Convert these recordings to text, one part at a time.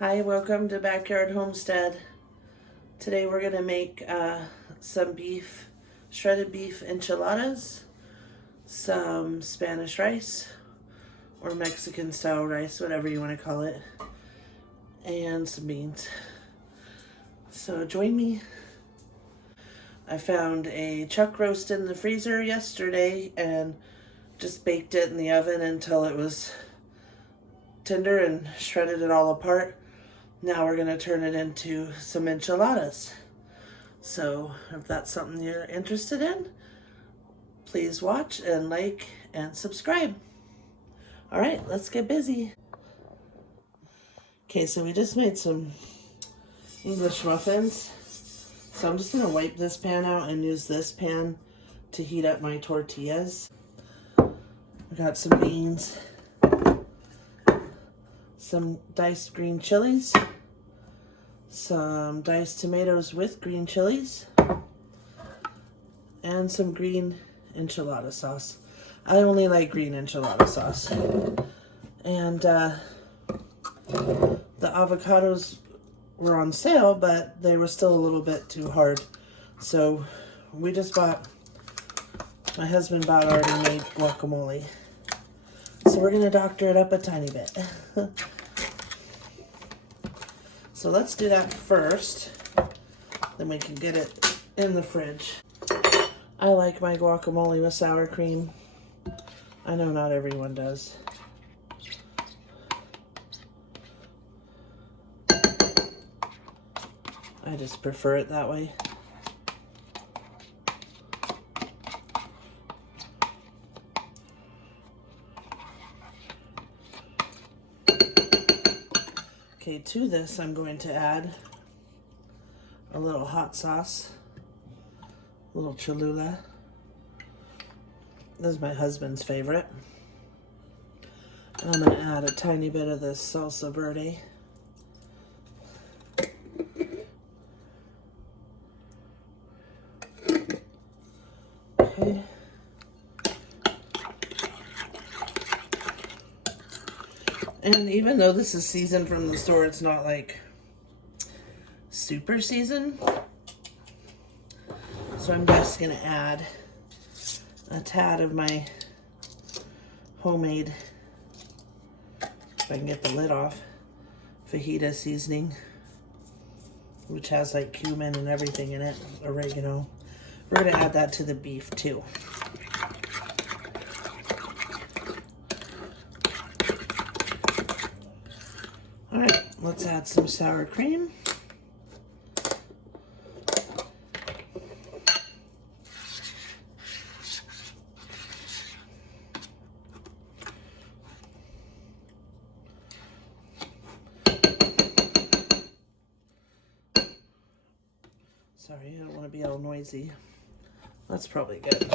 Hi, welcome to Backyard Homestead. Today we're going to make some shredded beef enchiladas, some Spanish rice, or Mexican style rice, whatever you want to call it, and some beans. So join me. I found a chuck roast in the freezer yesterday and just baked it in the oven until it was tender and shredded it all apart. Now we're going to turn it into some enchiladas. So if that's something you're interested in, please watch and like and subscribe. All right, let's get busy. Okay, so we just made some English muffins. So I'm just going to wipe this pan out and use this pan to heat up my tortillas. I got some beans, some diced green chilies, some diced tomatoes with green chilies, and some green enchilada sauce. I only like green enchilada sauce. And the avocados were on sale, but they were still a little bit too hard. So we just bought, my husband bought already made guacamole. So we're going to doctor it up a tiny bit. So let's do that first. Then we can get it in the fridge. I like my guacamole with sour cream. I know not everyone does. I just prefer it that way. Okay, to this I'm going to add a little hot sauce, a little Cholula. This is my husband's favorite. And I'm going to add a tiny bit of this salsa verde. Okay. And even though this is seasoned from the store, it's not like super seasoned. So I'm just going to add a tad of my homemade, if I can get the lid off, fajita seasoning, which has like cumin and everything in it, oregano. We're going to add that to the beef too. All right, let's add some sour cream. Sorry, I don't want to be all noisy. That's probably good.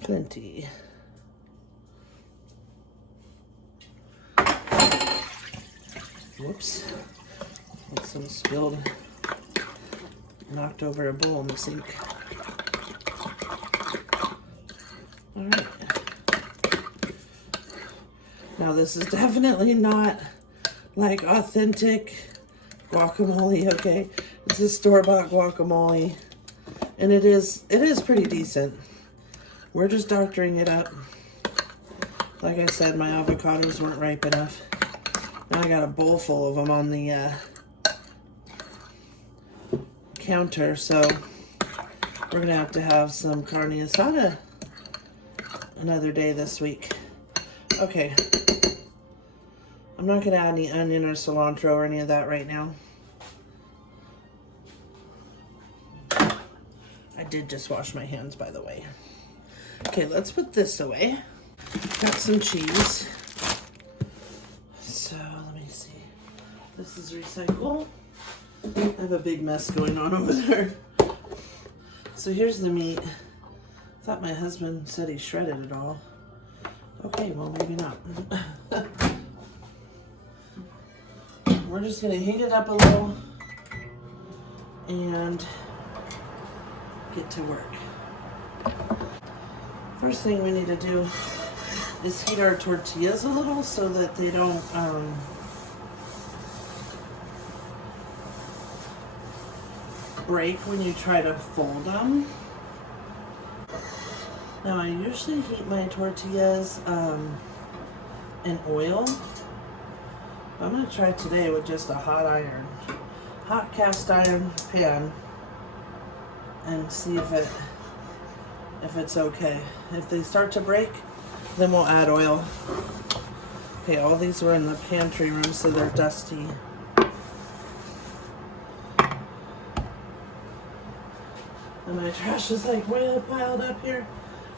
Plenty. Whoops. That's some spilled, knocked over a bowl in the sink. All right. Now this is definitely not like authentic guacamole, okay? This is store-bought guacamole, and it is pretty decent. We're just doctoring it up. Like I said, my avocados weren't ripe enough. Now I got a bowl full of them on the counter, so we're gonna have to have some carne asada another day this week. Okay, I'm not gonna add any onion or cilantro or any of that right now. I did just wash my hands, by the way. Okay, let's put this away. Got some cheese. So let me see. This is recycle. I have a big mess going on over there. So here's the meat. I thought my husband said he shredded it all. Okay, well maybe not. We're just gonna heat it up a little and get to work. First thing we need to do is heat our tortillas a little so that they don't break when you try to fold them. Now I usually heat my tortillas in oil. I'm going to try today with just a hot cast iron pan, and see if it's okay. If they start to break, then we'll add oil. Okay, all these were in the pantry room, so they're dusty. And my trash is like way piled up here.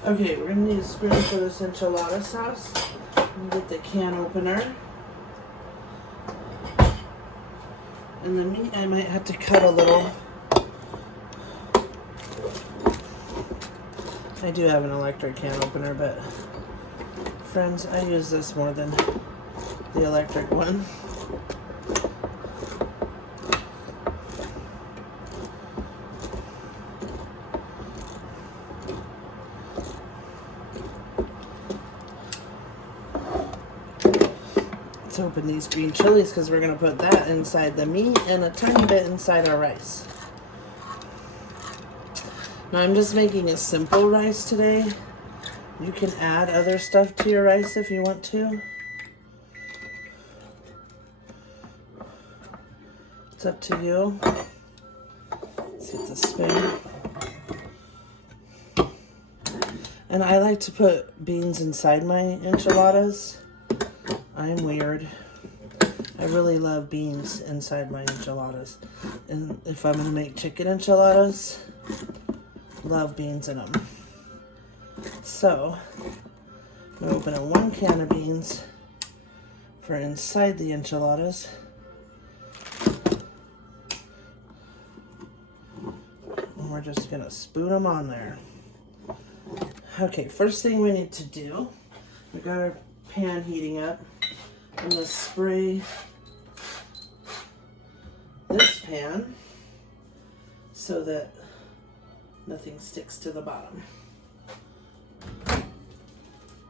Okay, we're gonna need a spoon for this enchilada sauce. Get the can opener. And the meat I might have to cut a little. I do have an electric can opener, but friends, I use this more than the electric one. Let's open these green chilies because we're going to put that inside the meat and a tiny bit inside our rice. Now I'm just making a simple rice today. You can add other stuff to your rice if you want to. It's up to you. Let's get the spoon. And I like to put beans inside my enchiladas. I'm weird. I really love beans inside my enchiladas. And if I'm gonna make chicken enchiladas, love beans in them. So, I'm gonna open a 1 can of beans for inside the enchiladas. And we're just gonna spoon them on there. Okay, first thing we need to do, we got our pan heating up. I'm gonna spray this pan so that nothing sticks to the bottom.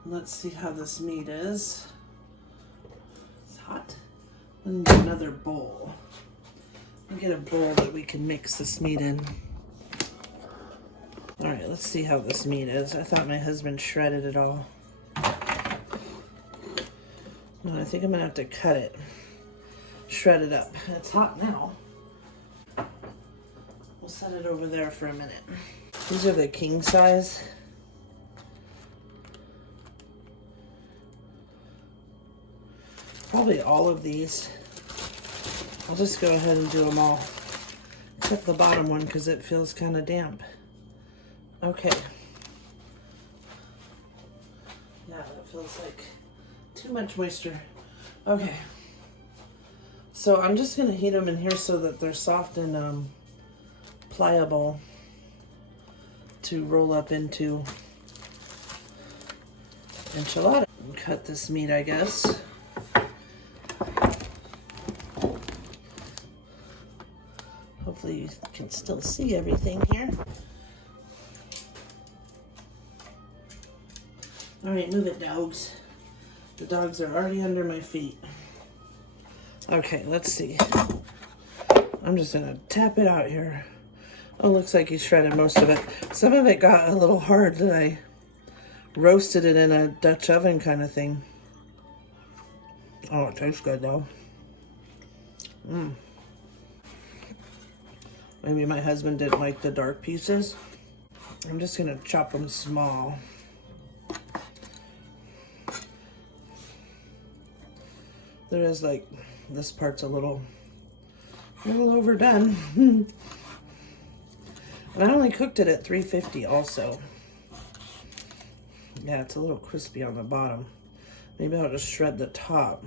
Let's see how this meat is. It's hot. I need another bowl. I'll get a bowl that we can mix this meat in. All right, let's see how this meat is. I thought my husband shredded it all. No, I think I'm gonna have to cut it, shred it up. It's hot now. We'll set it over there for a minute. These are the king size. Probably all of these. I'll just go ahead and do them all, except the bottom one because it feels kind of damp. Okay. Yeah, that feels like too much moisture. Okay. So I'm just gonna heat them in here so that they're soft and pliable to roll up into enchilada. Cut this meat, I guess. Hopefully you can still see everything here. All right, move it, dogs. The dogs are already under my feet. Okay, let's see. I'm just gonna tap it out here. Oh, looks like he shredded most of it. Some of it got a little hard that I roasted it in a Dutch oven kind of thing. Oh, it tastes good though. Maybe my husband didn't like the dark pieces. I'm just gonna chop them small. There is like, this part's a little overdone. And I only cooked it at 350 also. Yeah, it's a little crispy on the bottom. Maybe I'll just shred the top.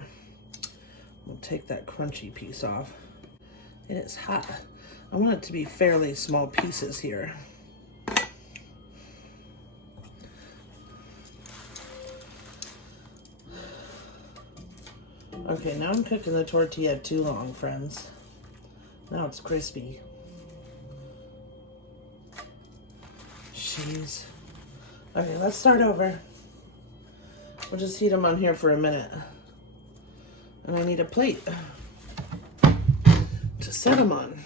We'll take that crunchy piece off. It is hot. I want it to be fairly small pieces here. Okay, now I'm cooking the tortilla too long, friends. Now it's crispy. Jeez. Okay, let's start over. We'll just heat them on here for a minute. And I need a plate to set them on.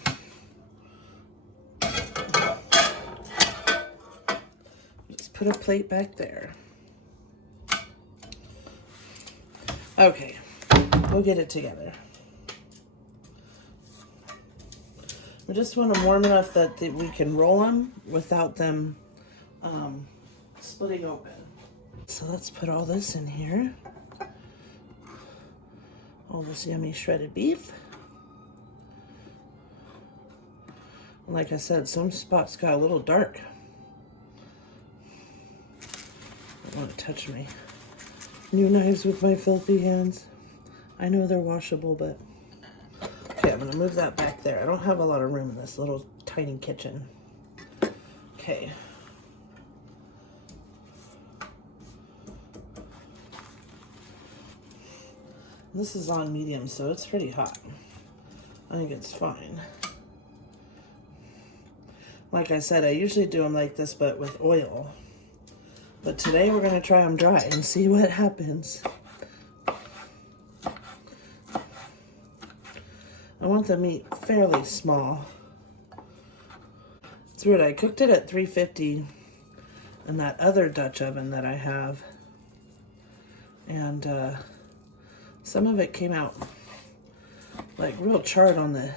put a plate back there. Okay, we'll get it together. We just want them warm enough that we can roll them without them splitting open. So let's put all this in here. All this yummy shredded beef. Like I said, some spots got a little dark. I don't want to touch my new knives with my filthy hands. I know they're washable, but... Okay, I'm going to move that back there. I don't have a lot of room in this little tiny kitchen. Okay. This is on medium, so it's pretty hot. I think it's fine. Like I said, I usually do them like this, but with oil. But today we're going to try them dry and see what happens. I want the meat fairly small. It's weird, I cooked it at 350 in that other Dutch oven that I have. And some of it came out like real charred on the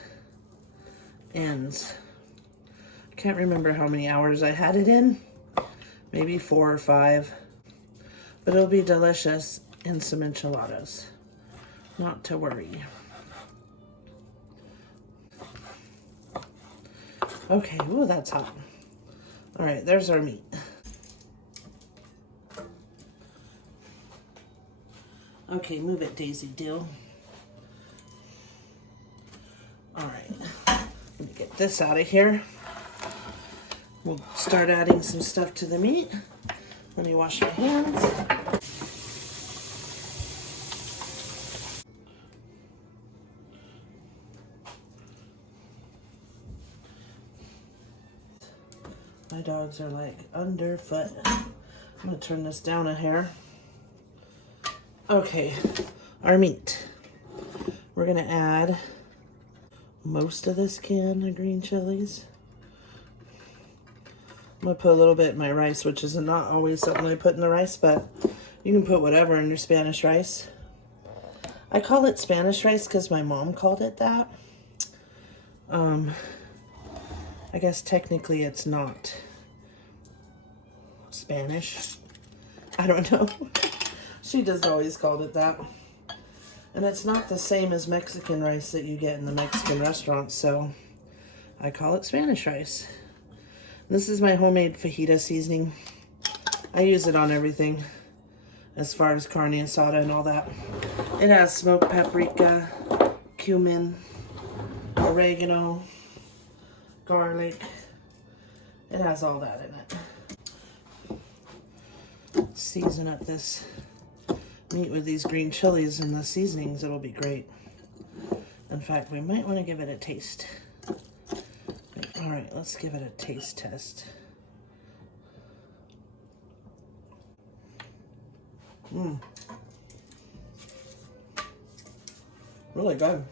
ends. I can't remember how many hours I had it in. Maybe 4 or 5. But it'll be delicious in some enchiladas. Not to worry. Okay, ooh, that's hot. All right, there's our meat. Okay, move it, Daisy Dill. All right, let me get this out of here. We'll start adding some stuff to the meat. Let me wash my hands. My dogs are like underfoot. I'm gonna turn this down a hair. Okay, our meat. We're gonna add most of this can of green chilies. I'm gonna put a little bit in my rice, which is not always something I put in the rice, but you can put whatever in your Spanish rice. I call it Spanish rice because my mom called it that. I guess technically it's not Spanish. I don't know. She just always called it that. And it's not the same as Mexican rice that you get in the Mexican restaurants, so I call it Spanish rice. This is my homemade fajita seasoning. I use it on everything as far as carne asada and all that. It has smoked paprika, cumin, oregano, garlic. It has all that in it. Season up this meat with these green chilies and the seasonings. It'll be great. In fact, we might want to give it a taste. All right, let's give it a taste test. Really good.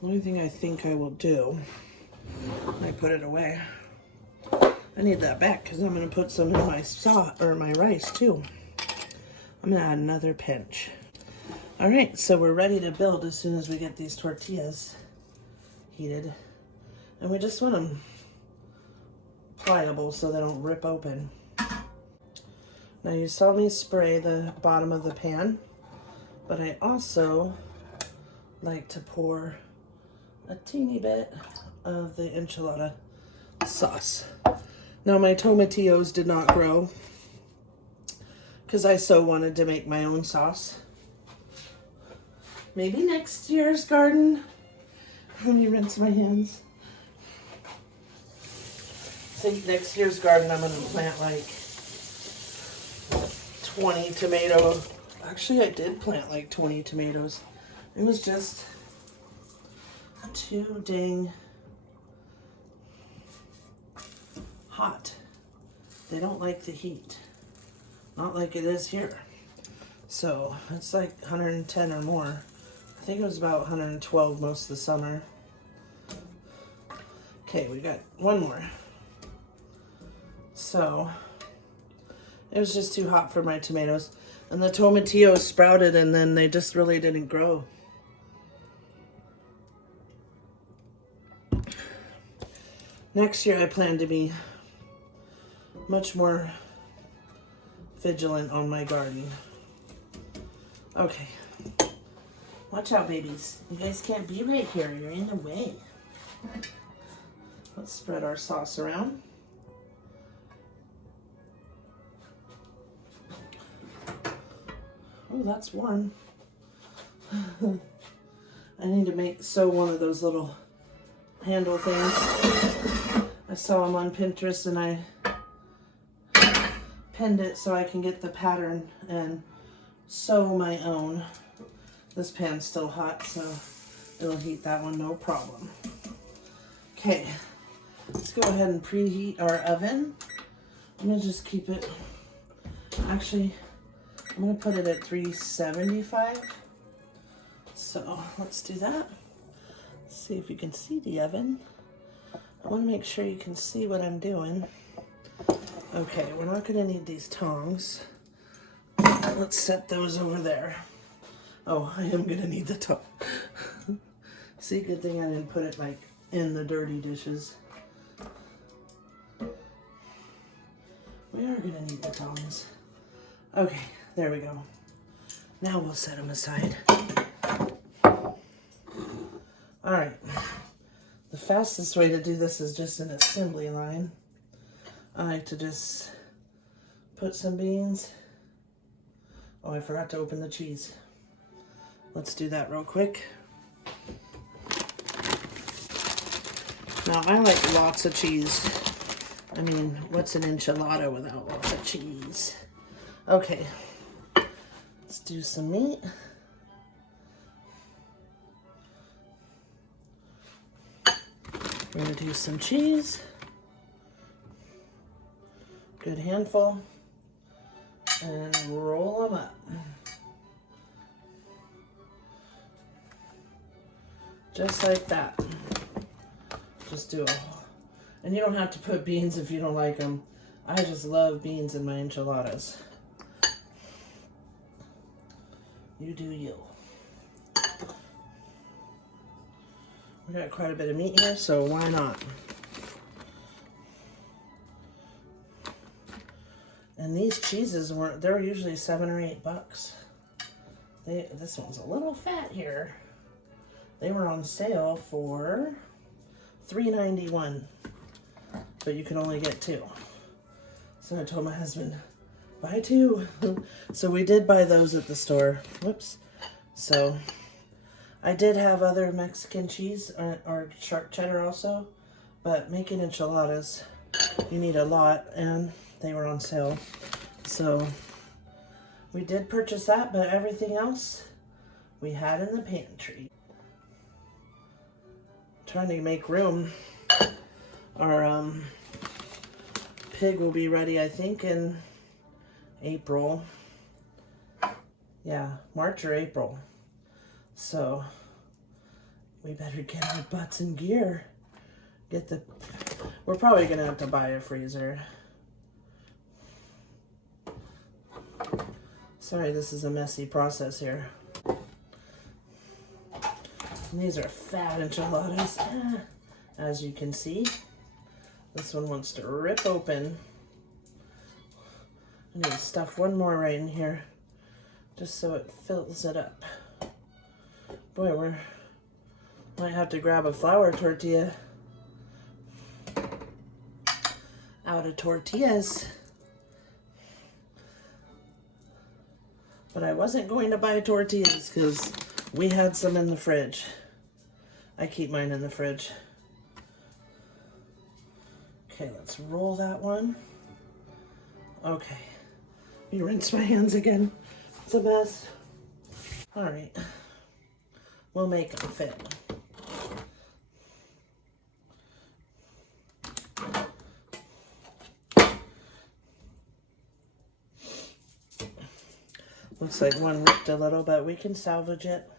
The only thing I think I will do, I put it away. I need that back because I'm going to put some in my my rice too. I'm going to add another pinch. All right, so we're ready to build as soon as we get these tortillas heated. And we just want them pliable so they don't rip open. Now you saw me spray the bottom of the pan, but I also like to pour a teeny bit of the enchilada sauce. Now my tomatillos did not grow because I so wanted to make my own sauce. Maybe next year's garden. Let me rinse my hands. I think next year's garden I'm going to plant like 20 tomatoes. Actually, I did plant like 20 tomatoes. It was just too dang hot. They don't like the heat. Not like it is here. So it's like 110 or more. I think it was about 112 most of the summer. Okay, we got one more. So it was just too hot for my tomatoes. And the tomatillos sprouted and then they just really didn't grow. Next year I plan to be much more vigilant on my garden. Okay. Watch out, babies. You guys can't be right here. You're in the way. Let's spread our sauce around. Oh, that's warm. I need to sew one of those little handle things. I saw them on Pinterest and I pinned it so I can get the pattern and sew my own. This pan's still hot, so it'll heat that one no problem. Okay, let's go ahead and preheat our oven. I'm gonna just keep it, actually, I'm gonna put it at 375. So let's do that. Let's see if you can see the oven. I wanna make sure you can see what I'm doing. Okay, we're not gonna need these tongs. Let's set those over there. Oh, I am gonna need the tongs. See, good thing I didn't put it like in the dirty dishes. We are gonna need the tongs. Okay, there we go. Now we'll set them aside. All right, the fastest way to do this is just an assembly line. I like to just put some beans. Oh, I forgot to open the cheese. Let's do that real quick. Now, I like lots of cheese. I mean, what's an enchilada without lots of cheese? Okay, let's do some meat. We're gonna do some cheese. Good handful. And roll them up. Just like that. Just do it. And you don't have to put beans if you don't like them. I just love beans in my enchiladas. You do you. We got quite a bit of meat here, so why not? And these cheeses they're usually $7 or $8. This one's a little fat here. They were on sale for $3.91, but you can only get 2. So I told my husband, buy 2. So we did buy those at the store. Whoops. So I did have other Mexican cheese or sharp cheddar also, but making enchiladas, you need a lot, and they were on sale. So we did purchase that, but everything else we had in the pantry. Trying to make room. Our pig will be ready, I think, in April. Yeah, March or April. So we better get our butts in gear. We're probably gonna have to buy a freezer. Sorry, this is a messy process here. And these are fat enchiladas, as you can see. This one wants to rip open. I need to stuff one more right in here, just so it fills it up. Boy, might have to grab a flour tortilla out of tortillas. But I wasn't going to buy tortillas because we had some in the fridge. I keep mine in the fridge. Okay, let's roll that one. Okay. Let me rinse my hands again. It's a mess. All right. We'll make them fit. Looks like one ripped a little, but we can salvage it.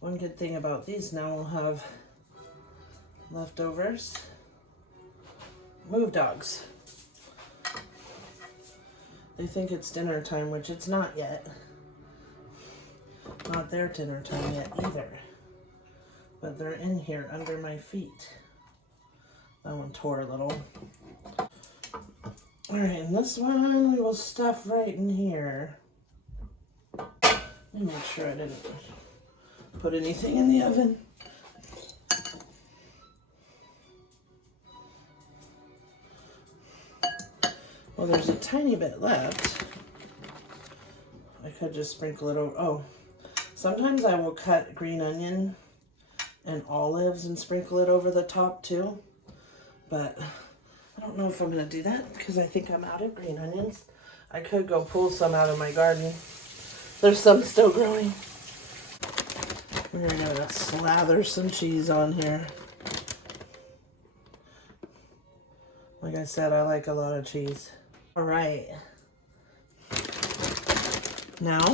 One good thing about these now, we'll have leftovers. Move dogs. They think it's dinner time, which it's not yet. Not their dinner time yet either. But they're in here under my feet. That one tore a little. Alright, and this one we will stuff right in here. Let me make sure I didn't put anything in the oven. Well, there's a tiny bit left. I could just sprinkle it over. Oh, sometimes I will cut green onion and olives and sprinkle it over the top too. But I don't know if I'm going to do that because I think I'm out of green onions. I could go pull some out of my garden. There's some still growing. We're going to slather some cheese on here. Like I said, I like a lot of cheese. All right. Now,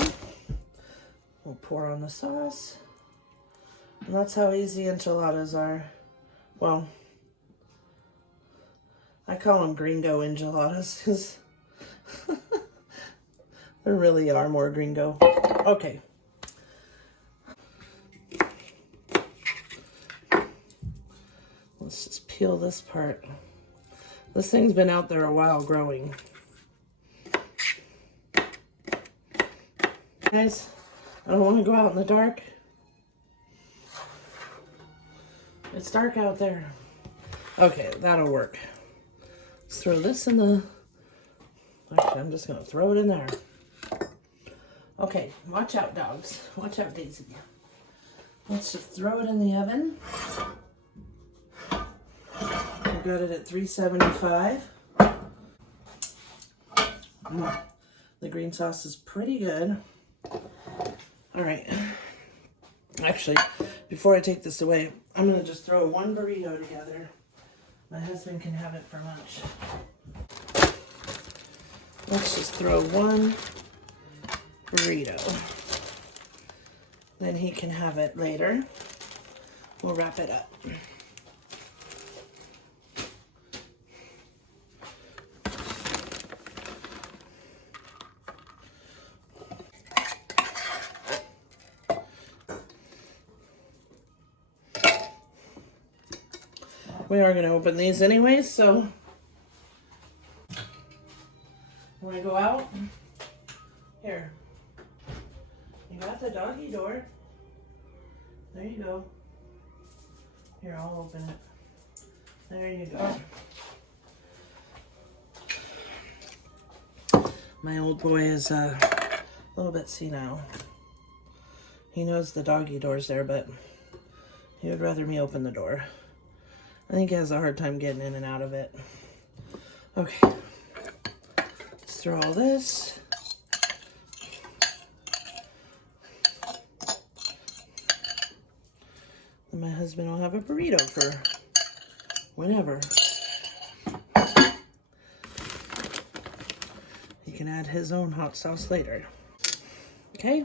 we'll pour on the sauce. And that's how easy enchiladas are. Well, I call them gringo enchiladas because there really are more gringo. Okay. Let's just peel this part. This thing's been out there a while growing. Guys, I don't want to go out in the dark. It's dark out there. Okay, that'll work. Let's throw this in the... Actually, I'm just going to throw it in there. Okay, watch out, dogs. Watch out, Daisy. Let's just throw it in the oven. I've got it at 375. The green sauce is pretty good. All right. Actually, before I take this away, I'm going to just throw one burrito together. My husband can have it for lunch. Let's just throw one burrito. Then he can have it later. We'll wrap it up. We are going to open these anyways, so when I go out, here, you got the doggy door. There you go. Here, I'll open it. There you go. My old boy is a little bit senile. He knows the doggy door's there, but he would rather me open the door. I think he has a hard time getting in and out of it. Okay. Let's throw all this. And my husband will have a burrito for whenever. He can add his own hot sauce later. Okay.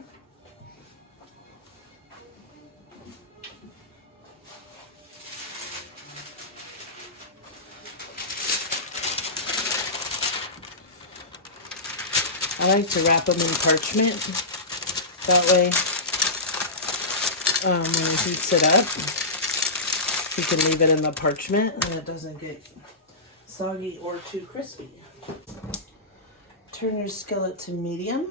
I like to wrap them in parchment. That way, when he heats it up, he can leave it in the parchment and it doesn't get soggy or too crispy. Turn your skillet to medium.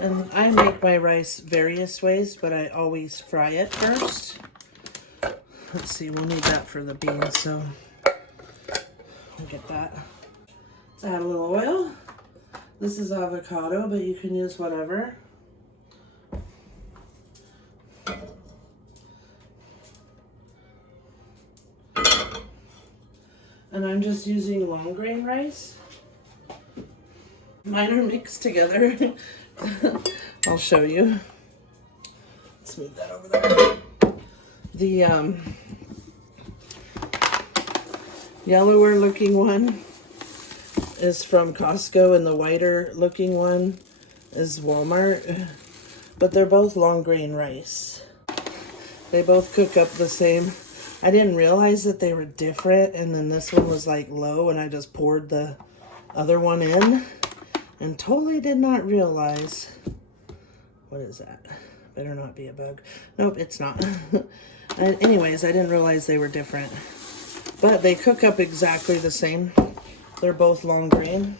And I make my rice various ways, but I always fry it first. Let's see, we'll need that for the beans, so we'll get that. Let's add a little oil. This is avocado, but you can use whatever. And I'm just using long grain rice. Mine are mixed together. I'll show you. Let's move that over there. yellower looking one is from Costco and the whiter looking one is Walmart. But they're both long grain rice. They both cook up the same. I didn't realize that they were different, and then this one was like low, and I just poured the other one in and totally did not realize. What is that? Better not be a bug. Nope, it's not. Anyways, I didn't realize they were different. But they cook up exactly the same. They're both long grain.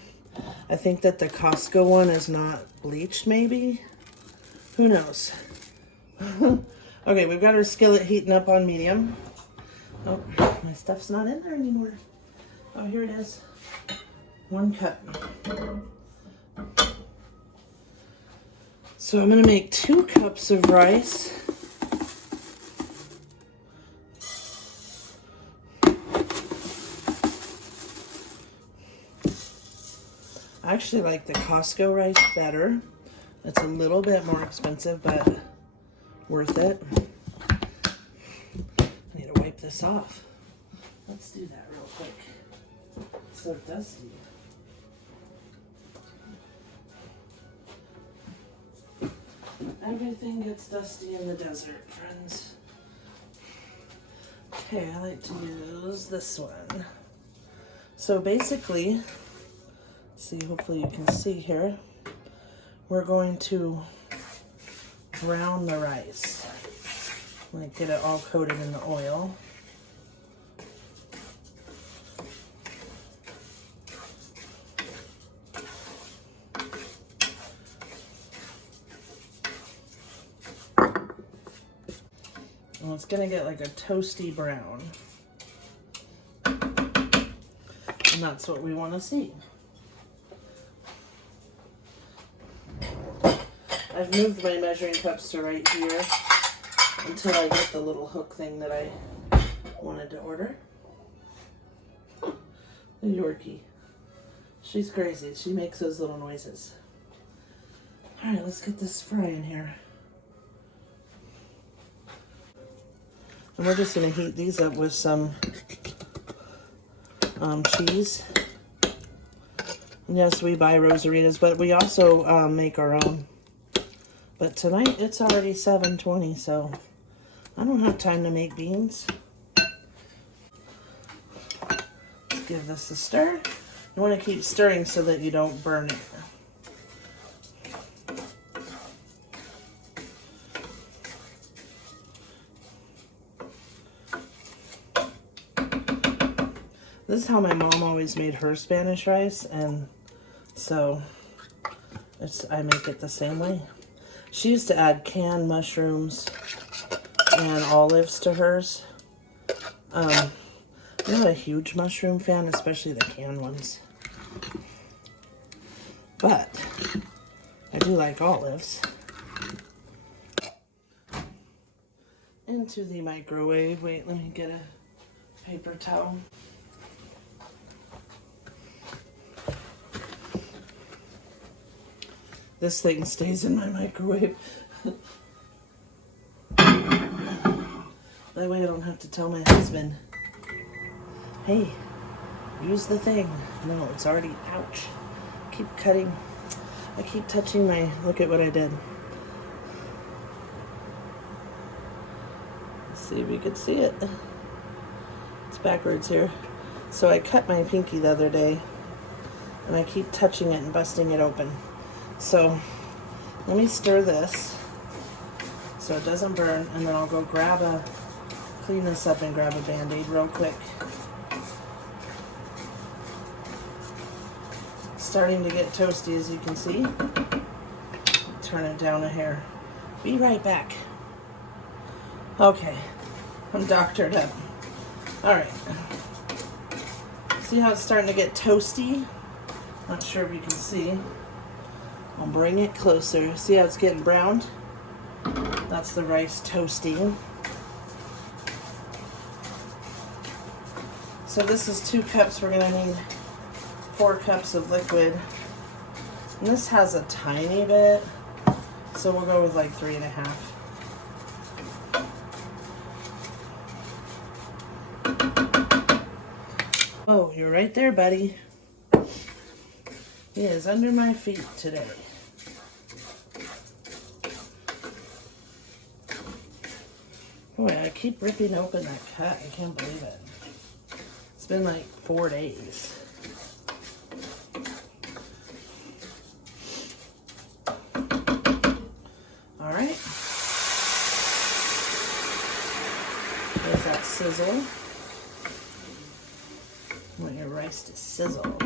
I think that the Costco one is not bleached, maybe. Who knows? Okay, we've got our skillet heating up on medium. Oh, my stuff's not in there anymore. Oh, here it is. 1 cup. So I'm going to make 2 cups of rice. I actually like the Costco rice better. It's a little bit more expensive, but worth it. I need to wipe this off. Let's do that real quick. It's so dusty. Everything gets dusty in the desert, friends. Okay, I like to use this one. So basically, see, hopefully you can see here, we're going to brown the rice. Like get it all coated in the oil. And it's gonna get like a toasty brown. And that's what we want to see. I've moved my measuring cups to right here until I get the little hook thing that I wanted to order. The Yorkie. She's crazy. She makes those little noises. Alright, let's get this frying here. And we're just going to heat these up with some cheese. Yes, we buy Rosaritas, but we also make our own. But tonight it's already 7:20, so I don't have time to make beans. Let's give this a stir. You want to keep stirring so that you don't burn it. This is how my mom always made her Spanish rice, and so I make it the same way. She used to add canned mushrooms and olives to hers. I'm not a huge mushroom fan, especially the canned ones. But I do like olives. Into the microwave. Wait, let me get a paper towel. This thing stays in my microwave. That way I don't have to tell my husband, hey, use the thing. No, it's already, ouch. Keep cutting. I keep touching my, look at what I did. Let's see if you could see it. It's backwards here. So I cut my pinky the other day, and I keep touching it and busting it open. So let me stir this so it doesn't burn, and then I'll go clean this up and grab a Band-Aid real quick. It's starting to get toasty, as you can see. Turn it down a hair. Be right back. Okay, I'm doctored up. All right. See how it's starting to get toasty? Not sure if you can see. I'll bring it closer. See how it's getting browned? That's the rice toasting. So this is 2 cups. We're going to need 4 cups of liquid. And this has a tiny bit, so we'll go with like 3.5. Oh, you're right there, buddy. He is under my feet today. Boy, I keep ripping open that cut. I can't believe it. It's been like 4 days. All right. There's that sizzle. I want your rice to sizzle.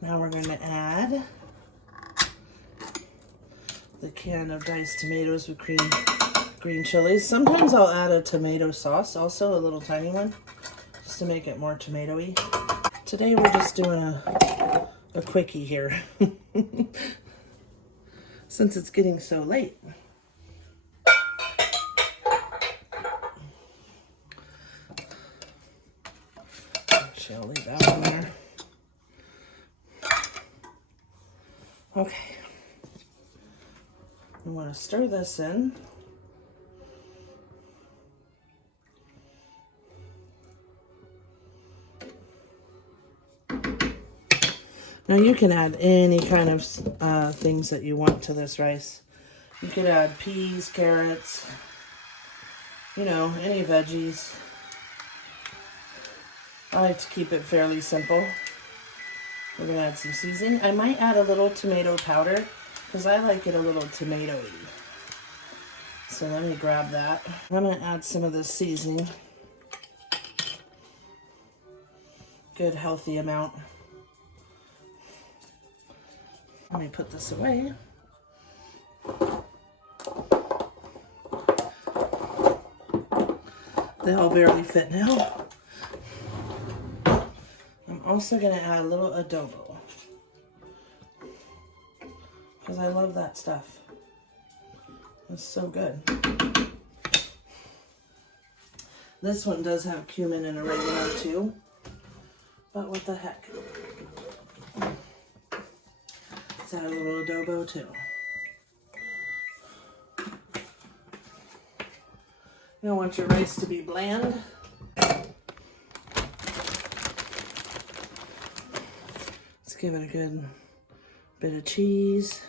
Now we're going to add the can of diced tomatoes with green chilies. Sometimes I'll add a tomato sauce, also a little tiny one, just to make it more tomatoey. Today we're just doing a quickie here, since it's getting so late. Actually, I'll leave that one there. Okay. We want to stir this in. Now you can add any kind of things that you want to this rice. You could add peas, carrots, you know, any veggies. I like to keep it fairly simple. We're going to add some seasoning. I might add a little tomato powder because I like it a little tomatoey. So let me grab that. I'm going to add some of this seasoning. Good healthy amount. Let me put this away. They all barely fit now. I'm also going to add a little adobo because I love that stuff. It's so good. This one does have cumin and oregano too, but what the heck. Let's add a little adobo too. You don't want your rice to be bland. Let's give it a good bit of cheese.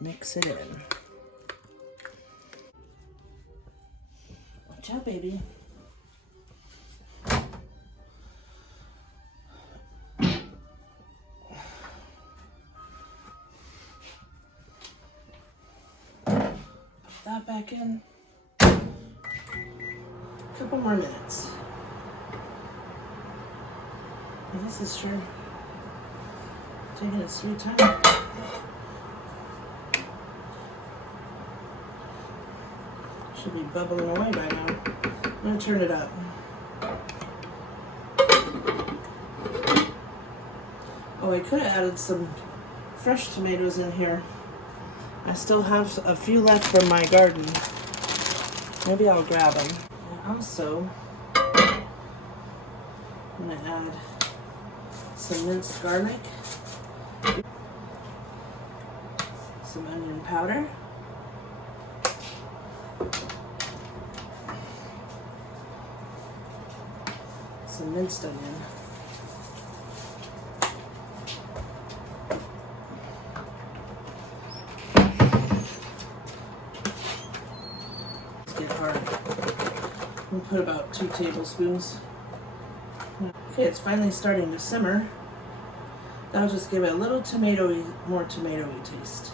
Mix it in. Watch out, baby. Put that back in. A couple more minutes. And this is sure taking its sweet time. Should be bubbling away by now. I'm gonna turn it up. Oh, I could have added some fresh tomatoes in here. I still have a few left from my garden. Maybe I'll grab them. And also, I'm gonna add some minced garlic, some onion powder, some minced onion. Let's get hard. We'll put about 2 tablespoons. Okay, it's finally starting to simmer. That'll just give it a little tomatoey, more tomatoey taste.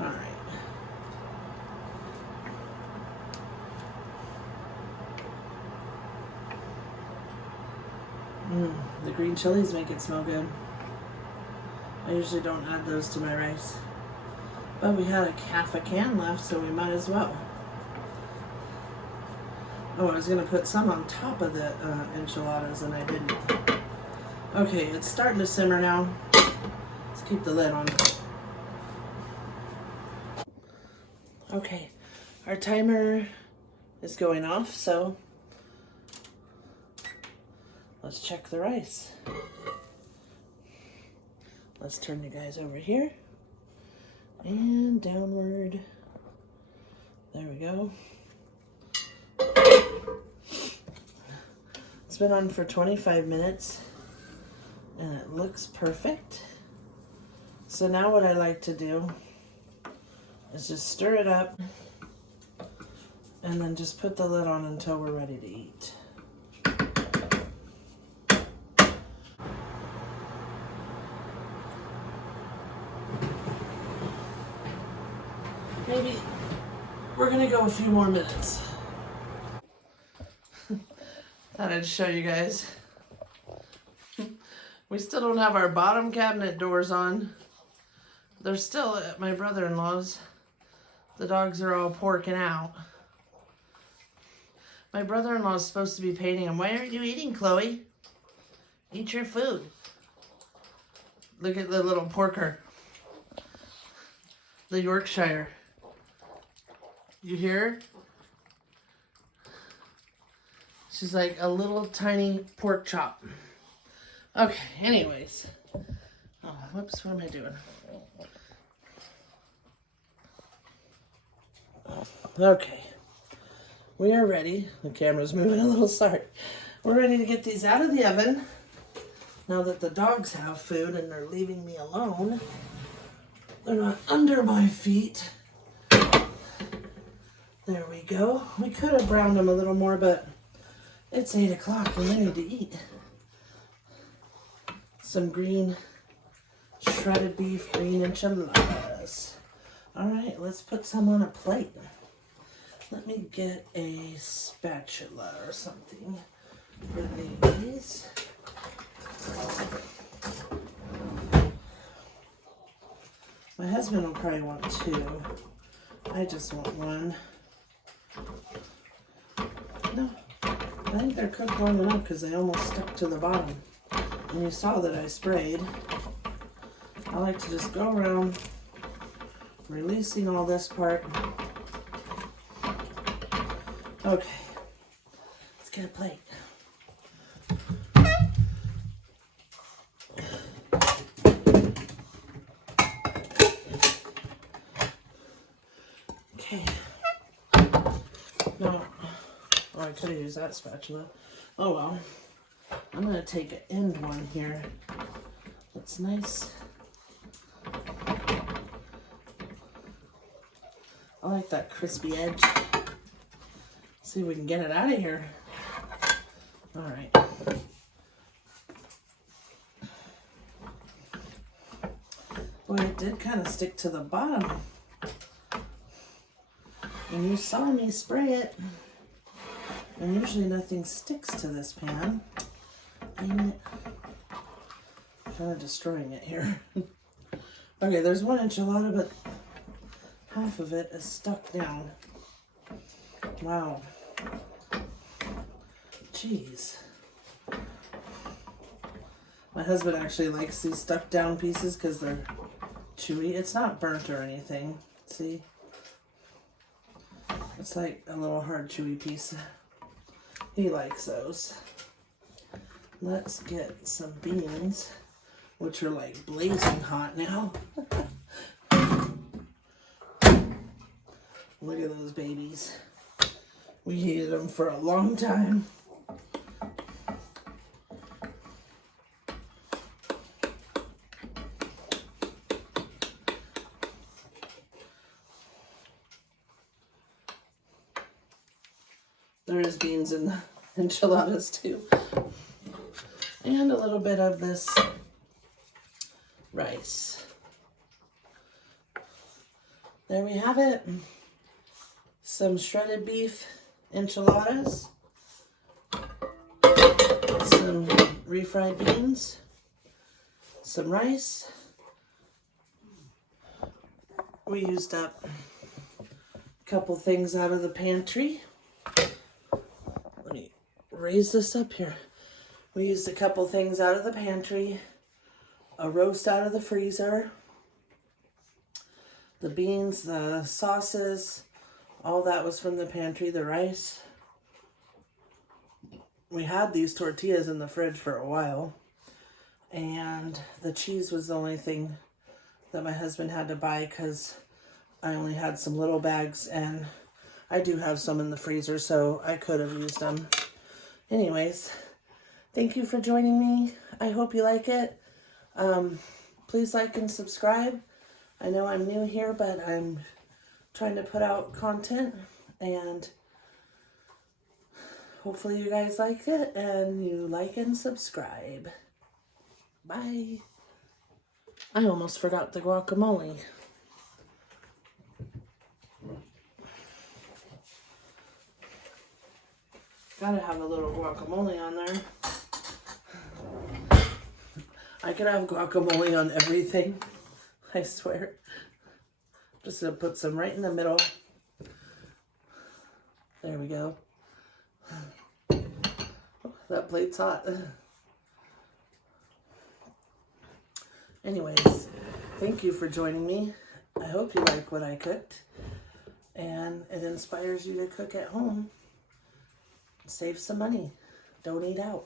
All right. The green chilies make it smell good. I usually don't add those to my rice. But we had half a can left, so we might as well. Oh, I was going to put some on top of the enchiladas, and I didn't. Okay, it's starting to simmer now. Let's keep the lid on. Okay, our timer is going off, so let's check the rice. Let's turn you guys over here and downward. There we go. It's been on for 25 minutes and it looks perfect. So now what I like to do is just stir it up and then just put the lid on until we're ready to eat. Maybe we're gonna go a few more minutes. Thought I'd show you guys. We still don't have our bottom cabinet doors on. They're still at my brother-in-law's. The dogs are all porking out. My brother-in-law is supposed to be painting them. Why aren't you eating, Chloe? Eat your food. Look at the little porker. The Yorkshire. You hear her? She's like a little tiny pork chop. Okay, anyways. Oh, whoops, what am I doing? Okay. We are ready. The camera's moving a little, sorry. We're ready to get these out of the oven. Now that the dogs have food and they're leaving me alone. They're not under my feet. There we go. We could have browned them a little more, but it's 8 o'clock and they need to eat. Some green shredded beef, green enchiladas. All right, let's put some on a plate. Let me get a spatula or something for these. My husband will probably want 2. I just want 1. No, I think they're cooked long enough because they almost stuck to the bottom. And you saw that I sprayed. I like to just go around releasing all this part. Okay, let's get a plate. Okay. No, oh, I could have used that spatula. Oh well. I'm going to take an end one here. That's nice. I like that crispy edge. See if we can get it out of here. All right. Boy, it did kind of stick to the bottom. And you saw me spray it. And usually nothing sticks to this pan. Dang it. I'm kind of destroying it here. Okay, there's 1 enchilada, but half of it is stuck down. Wow. Jeez. My husband actually likes these stuck down pieces because they're chewy. It's not burnt or anything. See? It's like a little hard chewy piece. He likes those. Let's get some beans, which are like blazing hot now. Look at those babies. We heated them for a long time. There is beans in the enchiladas too. And a little bit of this rice. There we have it. Some shredded beef enchiladas. Some refried beans. Some rice. We used up a couple things out of the pantry. Let me raise this up here. We used a couple things out of the pantry, a roast out of the freezer, the beans, the sauces, all that was from the pantry, the rice. We had these tortillas in the fridge for a while, and the cheese was the only thing that my husband had to buy because I only had some little bags, and I do have some in the freezer, so I could have used them. Anyways, thank you for joining me. I hope you like it. Please like and subscribe. I know I'm new here, but I'm trying to put out content, and hopefully you guys like it and you like and subscribe. Bye. I almost forgot the guacamole. Gotta have a little guacamole on there. I could have guacamole on everything, I swear. Just gonna put some right in the middle. There we go. That plate's hot. Anyways, thank you for joining me. I hope you like what I cooked, and it inspires you to cook at home. Save some money. Don't eat out.